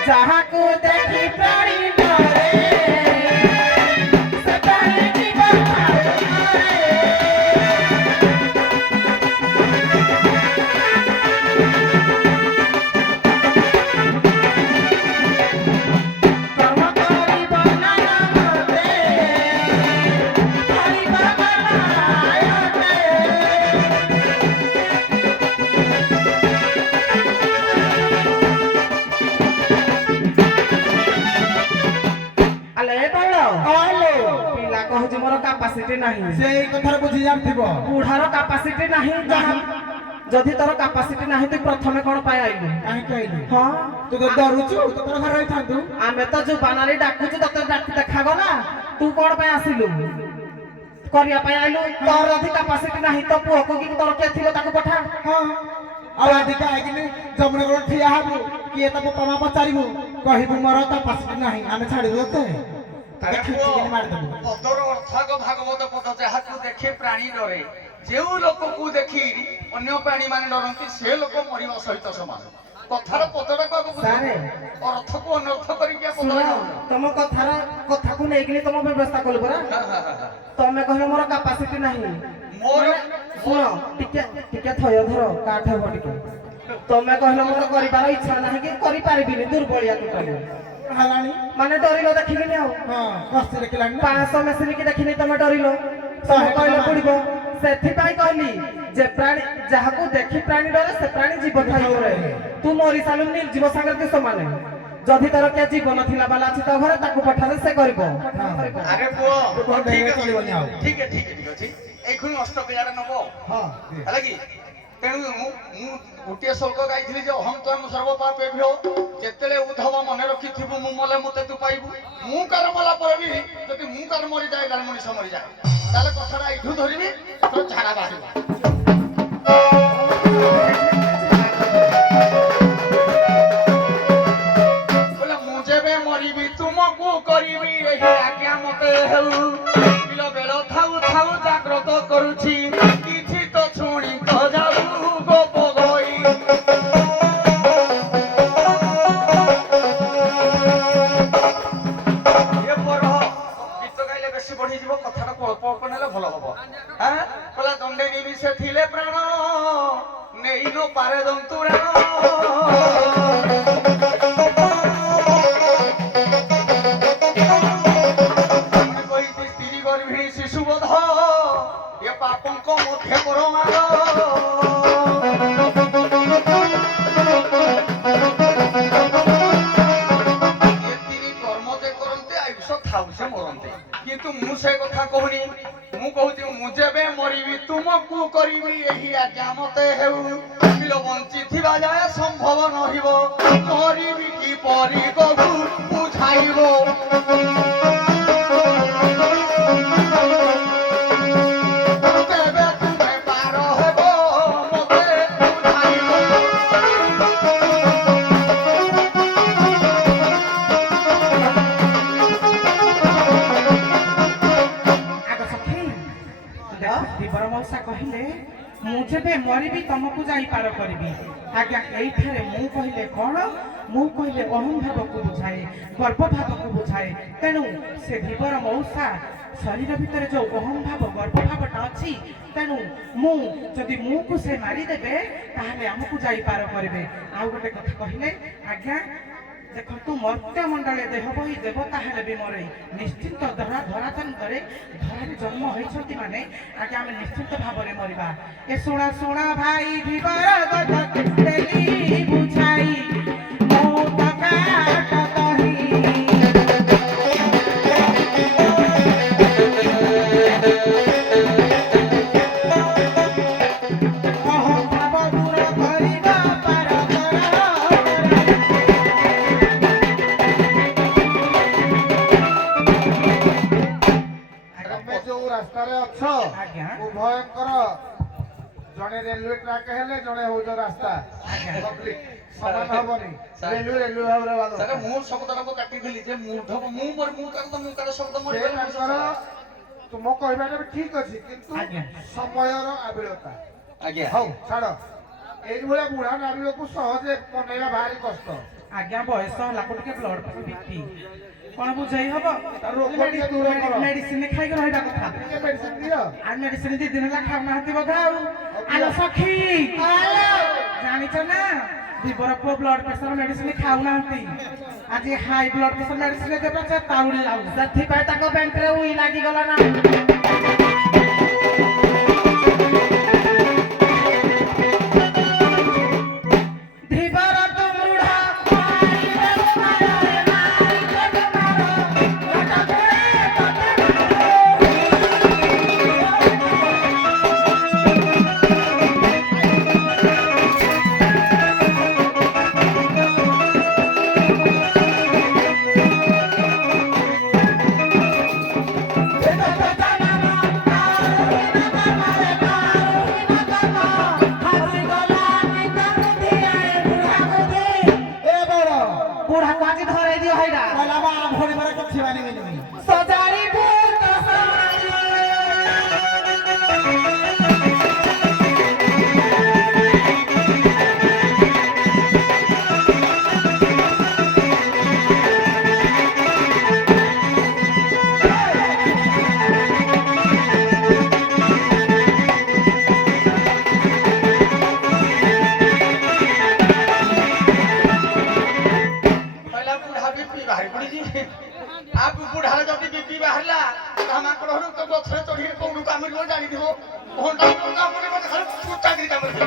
ଯାହାକୁ ଦେଖି ପ୍ରାଣୀ ଡରେ ସେ ପ୍ରାଣୀ ଯିବା ଖାଇ ମରେ କର୍ମ କରିବ ନାନା ମତେ ହରିବ ନାରାୟଣେ ପିଲା କହୁଛି ମୋର କାପାସିଟି ନାହିଁ ସେଇ କଥାରେ ବୁଝି ଜାଣିଥିବ ବୁଢାର କାପାସିଟି ନାହିଁ ଯଦି ତୋର କାପାସିଟି ନାହିଁ ତୁ ପ୍ରଥମେ କଣ ପାଇଁ ଆଇଲୁ କାହିଁକି ଆଇଲୁ ହଁ ତୁ ତ ଡରୁଛୁ ତୁ ତୋର ଘରେ ରହିଥାନ୍ତୁ ଆମେ ତ ଯୁବାନାରୀ ଡାକୁଛୁ ତତେ ଦେଖାଗଲା ତୁ କଣ ପାଇଁ ଆସିଲୁ କରିବା ପାଇଁ ଆଇଲୁ ତୋର ଯଦି କାପାସିଟି ନାହିଁ ତ ପୁଅକୁ କି ତୋର କିଏ ଥିବ ତାକୁ ପଠା ହଁ ଆଉ ଅଧିକା ଆଇକିନି ଜମୁନା କୋଳ ଠିଆ ହବୁ କିଏ ତା ବାପା ମା ପଚାରିବୁ କହିବୁ ମୋର କାପାସିଟି ନାହିଁ ଆମେ ଛାଡ଼ିବୁ ତତେ ଆରେ ତାকে ଖିଚିକିନି ମାରିଦେବୁ ପଦର ଅର୍ଥାଗ ଭାଗବତ ପଦ ଯାହାକୁ ଦେଖେ ପ୍ରାଣୀ ଡରେ ଯେଉଁ ଲୋକକୁ ଦେଖି ଅନ୍ୟ ପ୍ରାଣୀ ମାନେ ଡରନ୍ତି ସେ ଲୋକ ମରିବା ସହିତ ସମାନ କଥାର ପଦଟାକୁ ସାରେ। ଅର୍ଥକୁ ଅନର୍ଥ କରିକି ଶୁଣ ତମ କଥାକୁ ନେଇକିନି ତମ ବ୍ୟବସ୍ଥା କଲୁ ପରା ତମେ କହିଲ ମୋର କାପାସିଟି ନାହିଁ ମୋର ଶୁଣ ଟିକେ ଥୟ ଧର କାଠ ହବ ଟିକେ ତମେ କହିଲ ମୋର କରିବାର ଇଚ୍ଛା ନାହିଁ କି କରିପାରିବିନି ଦୁର୍ବଳିଆ ଟୋଟାଲି ହେଲାଣି ମାନେ ଡରିଲ ଦେଖିକିନି ଆଉ ହଁ କଷ୍ଟ ଦେଖିଲାଣି ନା 500 ମେସିନ୍ କି ଦେଖିନି ତମେ ଡରିଲ ତମେ କହିଲ ପଡିବ ସେଥିପାଇଁ କହିଲି ଯେ ପ୍ରାଣୀ ଯାହାକୁ ଦେଖି ପ୍ରାଣୀ ଡରେ ସେ ପ୍ରାଣୀ ଜୀବ ଥାଇ ରହେ ତୁ ମରି ସାରିଲୁ ନିର୍ଜୀବ ସାଙ୍ଗରେ ତୁ ସମାନ ଯଦି ତୋର କିଏ ଜୀବନ ଥିଲା ବାଲା ଅଛି ତୋ ଘରେ ତାକୁ ପଠାଲେ ସେ କରିବ ଆରେ ପୁଅ ଠିକ ଅଛି ଚଳିବନି ଆଉ ଠିକ ଅଛି ଏଇଖୁଣି ଅଷ୍ଟକ୍ରିୟାରେ ନବ ହଁ ହେଲା କି ତେଣୁ ମୁଁ ଗୋଟିଏ ଶ୍ଲୋକ ଗାଇଥିଲି ଯେ ଅହଂ ତ୍ୱଂ ସର୍ବପାପେଭ୍ୟୋ ଯେତେବେଳେ ଉଦ୍ଧବ ମନେ ରଖିଥିବୁ ମୁଁ ମଲେ ମତେ ତୁ ପାଇବୁ ମୁଁ କାଳ ମଲା ପରେ ବି ଯଦି ମୁଁ କାଳ ମରିଯାଏ କାଳେ ମଣିଷ ମରିଯାଏ ତାହେଲେ କଥାଟା ଏଇଠୁ ଧରିବି ତୋର ଝାଡା ବାହାରିବ ବୋଲେ ମୁଁ ଯେବେ ମରିବି ତୁମକୁ କରିବି ଏହି ଆଜ୍ଞା ମତେ ହେଉ ବିଲ ବେଳ ଥାଉ ଥାଉ ଜାଗ୍ରତ କରୁଛି କିଛି ତ ଶୁଣି ତ ଯାଉ ଗୋପ ଗଇ ଗୀତ ଗାଇଲେ ବେଶୀ ବଢିଯିବ କଥାଟା ଅଳ୍ପ ଅଳ୍ପ ନେଲେ ଭଲ ହବ କହିଲା ଦଣ୍ଡେ ନିବି ସେ ଥିଲେ ପ୍ରାଣ ନେଇ ନ ପାରେ ଦନ୍ତୁରାଣ ଶିଶୁବୋଧ ଏ ପାପଙ୍କ ମଧ୍ୟ ପରମାଗ ଏତିକି କର୍ମ ଯେ କରନ୍ତେ ଆୟୁଷ ଥାଉ ସେ ମରନ୍ତେ କିନ୍ତୁ ମୁଁ ସେ କଥା କହୁନି ମୁଁ କହୁଛି ମୁଁ ଯେବେ ମରିବି ତୁମକୁ କରିବି ଏହି ଆଜ୍ଞା ମତେ ହେଉ ବିଲ ବଞ୍ଚିଥିବା ଯାଏ ସମ୍ଭବ ନହିବ ମରିବି କିପରି କହୁ ବୁଝାଇବ କହିଲେ ମୁଁ ଯେବେ ମରିବି ତମକୁ ଯାଇ ପାର କରିବି ଆଜ୍ଞା ଏଇଠାରେ ମୁଁ କହିଲେ କଣ ମୁଁ କହିଲେ ଅହଂ ଭାବକୁ ବୁଝାଏ ଗର୍ବ ଭାବକୁ ବୁଝାଏ ତେଣୁ ସେ ଧୀବର ମଉସା ଶରୀର ଭିତରେ ଯୋଉ ଅହଂ ଭାବ ଗର୍ବ ଭାବଟା ଅଛି ତେଣୁ ମୁଁ ଯଦି ମୁଁକୁ ସେ ମାରିଦେବେ ତାହେଲେ ଆମକୁ ଯାଇ ପାର କରିବେ ଆଉ ଗୋଟେ କଥା କହିଲେ ଆଜ୍ଞା ଦେଖନ୍ତୁ ମର୍ତ୍ତ୍ୟମଣ୍ଡଳେ ଦେହ ବହି ଦେବତା ହେଲେ ବି ମରେ ନିଶ୍ଚିନ୍ତ ଧରାତନ୍ତରେ ଧରାରେ ଜନ୍ମ ହୋଇଛନ୍ତି ମାନେ ଆଜ୍ଞା ଆମେ ନିଶ୍ଚିନ୍ତ ଭାବରେ ମରିବା ଏ ଶୁଣ ଶୁଣ ଭାଇ ଧୀବର କଥା ଦେଲି ବୁଝାଇ ମୁଁ ତ କାଟ କହି ରାସ୍ତାରେ ଅଛ ଉଭୟଙ୍କର ଜଣେ ରେଲୱେ ଟ୍ରାକ୍ ହେଲେ ଜଣେ ହଉଛ ରାସ୍ତା ସମାନ ହବନି ରେଲୱେ ଭାବରେ ମୁଁ ଶବ୍ଦଟାକୁ କାଟିଥିଲି ଯେ ମୁଁ କାଳ ଶବ୍ଦ ତୁମ କହିବାଟା ବି ଠିକ ଅଛି କିନ୍ତୁ ସମୟର ଆବିଳତା ଆଜ୍ଞା ହଉ ଛାଡ ଏଇଭଳିଆ ବୁଢା ନାରୀକୁ ସହଜେ ବନେଇବା ଭାରି କଷ୍ଟ ଆଜ୍ଞା ବୟସ ହେଲା ଟିକେ ବ୍ଲଡ ବିପି କଣ ବୁଝେଇ ହବ ମେଡିସିନ ଖାଇକି ରହିବା କଥା ଆଉ ମେଡିସିନ 2 ଦିନ ହେଲା ଖାଉନାହାନ୍ତି ବୋଧେ ଆଉ ଆଲୋ ସଖୀ ଜାଣିଛ ନା ଧୀବର ପୁଅ ବ୍ଲଡ ପ୍ରେସର ମେଡିସିନ ଖାଉନାହାନ୍ତି ଆଜି ହାଇ ବ୍ଲଡ ପ୍ରେସର ମେଡିସିନ ଦେବା ସେ ତାଉଡି ଯାଉ ସେଥିପାଇଁ ତାଙ୍କ ବେଣ୍ଟରେ ଉଇ ଲାଗିଗଲା ନା Hey, କାମୁଡୁ ତ ଗଛରେ ଚଢିକି କୋଉଠୁ କାମୁଡିବ ଜାଣିଥିବ ଘଣ୍ଟା କାମୁଡିବ ଖାଲି ଚାକିରି କାମୁଡିବ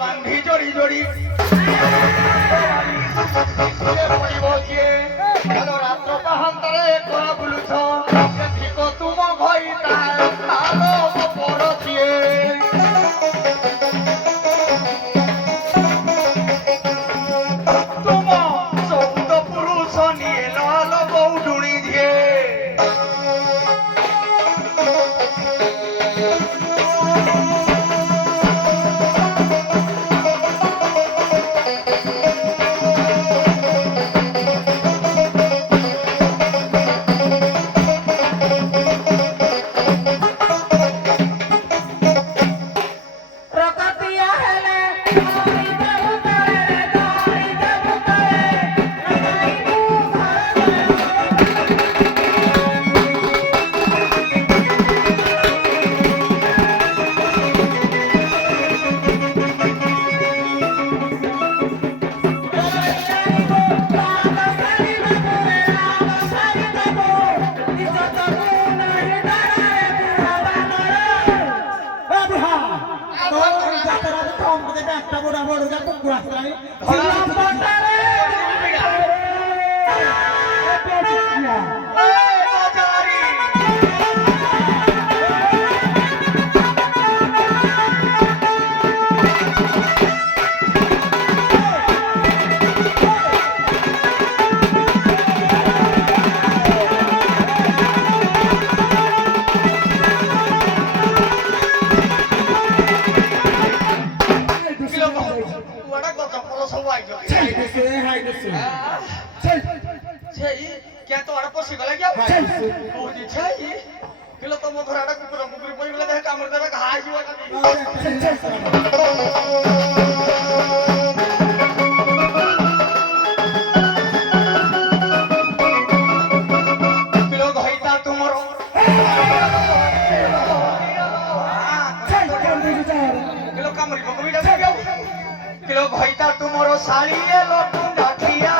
ବାନ୍ଧି ଯୋଡି ଯୋଡି ପଡିବ କିଏ ରାତ୍ର ପାହାନ୍ତରେ କଳା ବୁଲୁଛ ଠିକ ତୁମ ଭଇ ପର କିଏ ତୁମ 14 ପୁରୁଷ ନିଏ ଲାଲ ବଉଡୁଣି ଝିଏ ରକତିଆ ହେଲେ ଧରି ଦେବୁ ତଳେ ଧରି ଦେବୁ ତଳେ ଲଗାଇବୁ একটা বড় বড় কুকুর আসলাম ସବୁ ଆଇଛ ସେଇ କିଏ ତ ଆଡେ ପଶିଗଲା କି ଆଉ କହୁଛି ଛେଇ କିଲୋ ତମ ଘର ଆଡେ କୁକୁର କୁକୁରି ପଇଗଲେ ଦେଖ କାମୁଡି ଦେବେ ଘା ହେଇଯିବ କିଲୋ ଘଇତା ତୁମର କିଲୋ କାମୁଡି ପକବି କିଲୋ ଘଇତା ତୁମର ଶାଳୀ ଲୋକ ଡାକିଆ